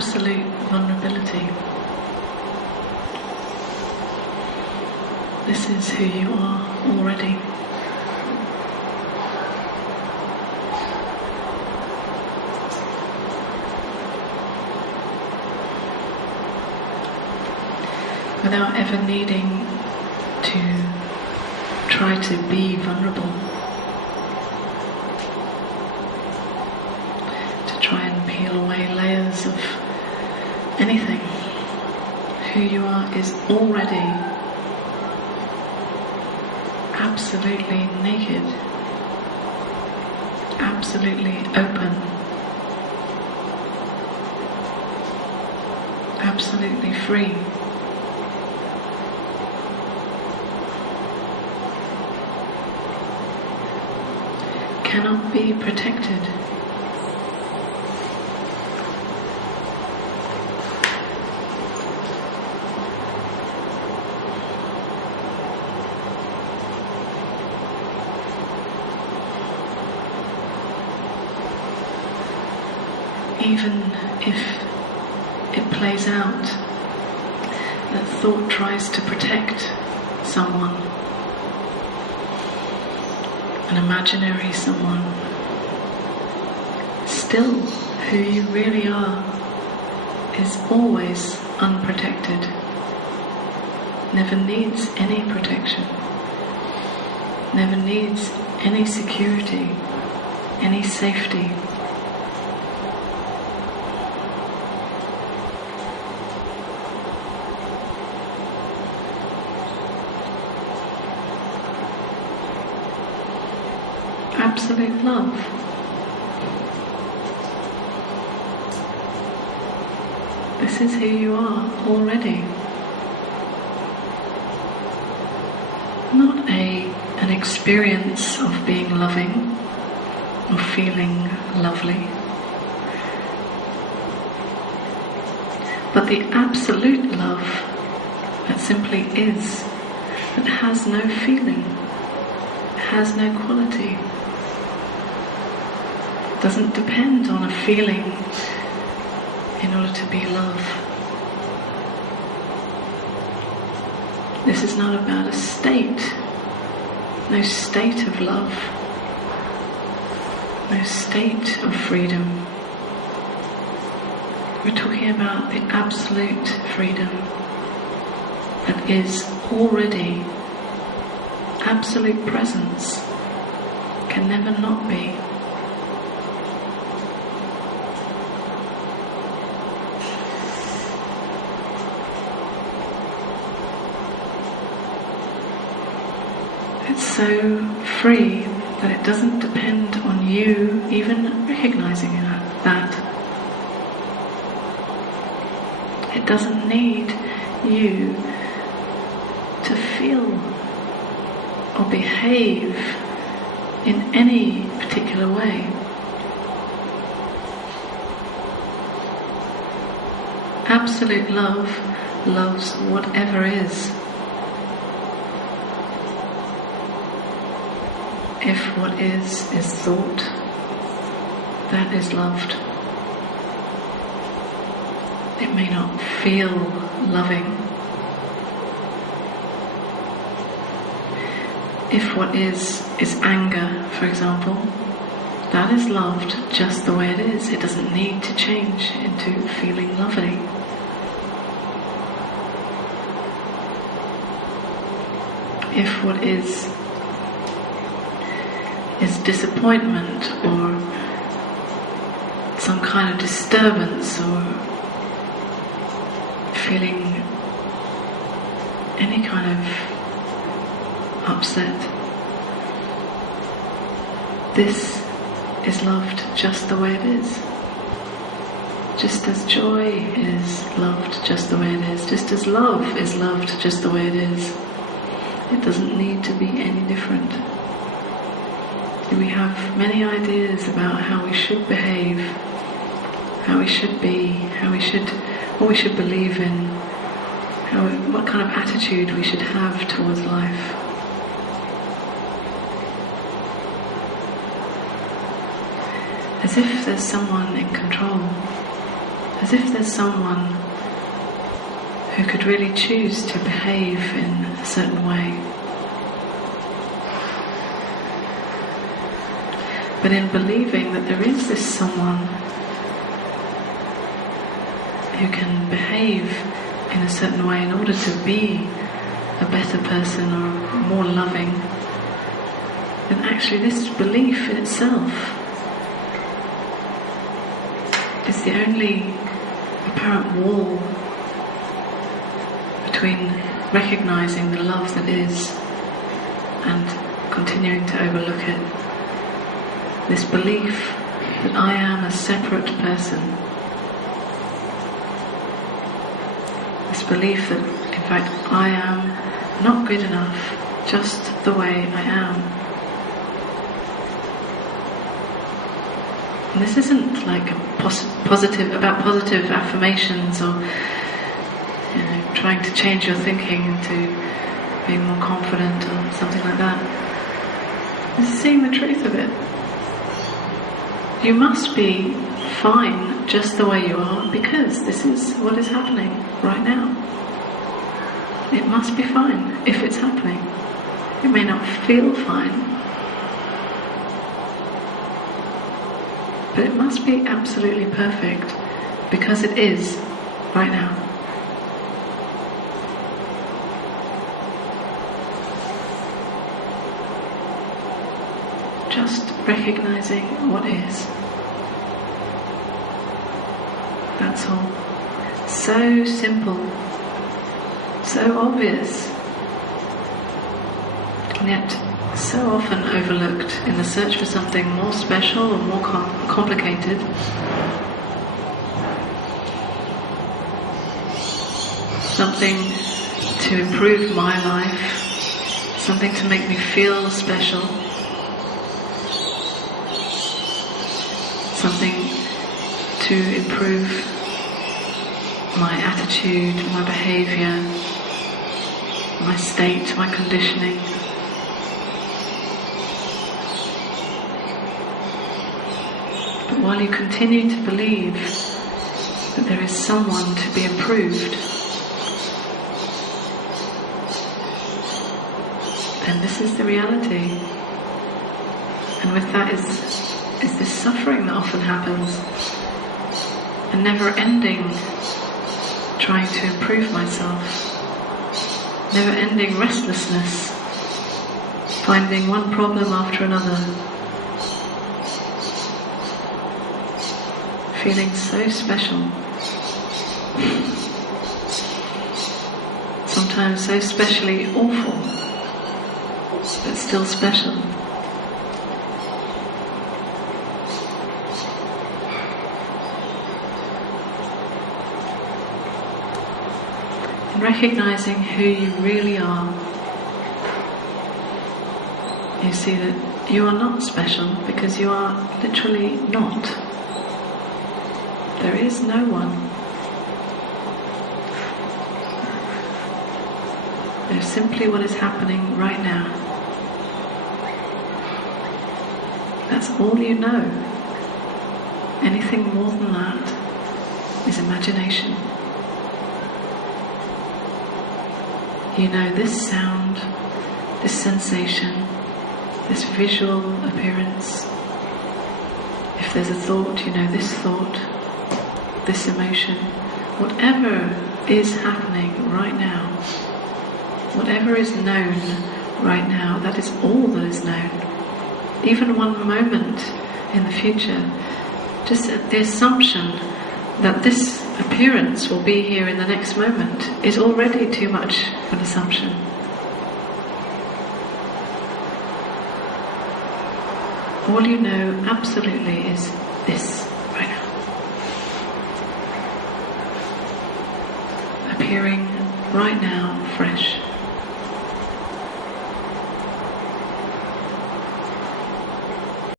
absolute vulnerability. This is who you are already. Without ever needing to try to be vulnerable, to try and peel away layers of anything. Who you are is already absolutely naked, absolutely open, absolutely free. Cannot be protected. Even if it plays out that thought tries to protect someone, an imaginary someone, still who you really are is always unprotected, never needs any protection, never needs any security, any safety. Absolute love. This is who you are already. Not an experience of being loving or feeling lovely, but the absolute love that simply is, that has no feeling, has no quality. Doesn't depend on a feeling in order to be love. This is not about a state, no state of love, no state of freedom. We're talking about the absolute freedom that is already absolute presence, can never not be. It's so free that it doesn't depend on you even recognizing that. It doesn't need you to feel or behave in any particular way. Absolute love loves whatever is. If what is thought, that is loved. It may not feel loving. If what is anger, for example, that is loved just the way it is. It doesn't need to change into feeling lovely. If what is disappointment or some kind of disturbance or feeling any kind of upset, this is loved just the way it is. Just as joy is loved just the way it is, just as love is loved just the way it is. It doesn't need to be any different. We have many ideas about how we should behave, how we should be, what we should believe in, what kind of attitude we should have towards life. As if there's someone in control, as if there's someone who could really choose to behave in a certain way. But in believing that there is this someone who can behave in a certain way in order to be a better person or more loving, then actually this belief in itself is the only apparent wall between recognizing the love that is and continuing to overlook it. This belief that I am a separate person. This belief that, in fact, I am not good enough just the way I am. And this isn't like a positive affirmations or trying to change your thinking into being more confident or something like that. This is seeing the truth of it. You must be fine just the way you are because this is what is happening right now. It must be fine if it's happening. It may not feel fine, but it must be absolutely perfect because it is right now. Just recognizing what is. That's all. So simple, so obvious, and yet so often overlooked in the search for something more special or more complicated. Something to improve my life, something to make me feel special. Something to improve my attitude, my behavior, my state, my conditioning. But while you continue to believe that there is someone to be improved, then this is the reality. And with that is this suffering that often happens, a never-ending trying to improve myself, never-ending restlessness, finding one problem after another, feeling so special, sometimes so specially awful, but still special. Recognizing who you really are, you see that you are not special because you are literally not. There is no one. There's simply what is happening right now. That's all you know. Anything more than that is imagination. You know this sound, this sensation, this visual appearance. If there's a thought, you know this thought, this emotion. Whatever is happening right now, whatever is known right now, that is all that is known. Even one moment in the future, just the assumption that this appearance will be here in the next moment is already too much of an assumption. All you know absolutely is this right now. Appearing right now, fresh.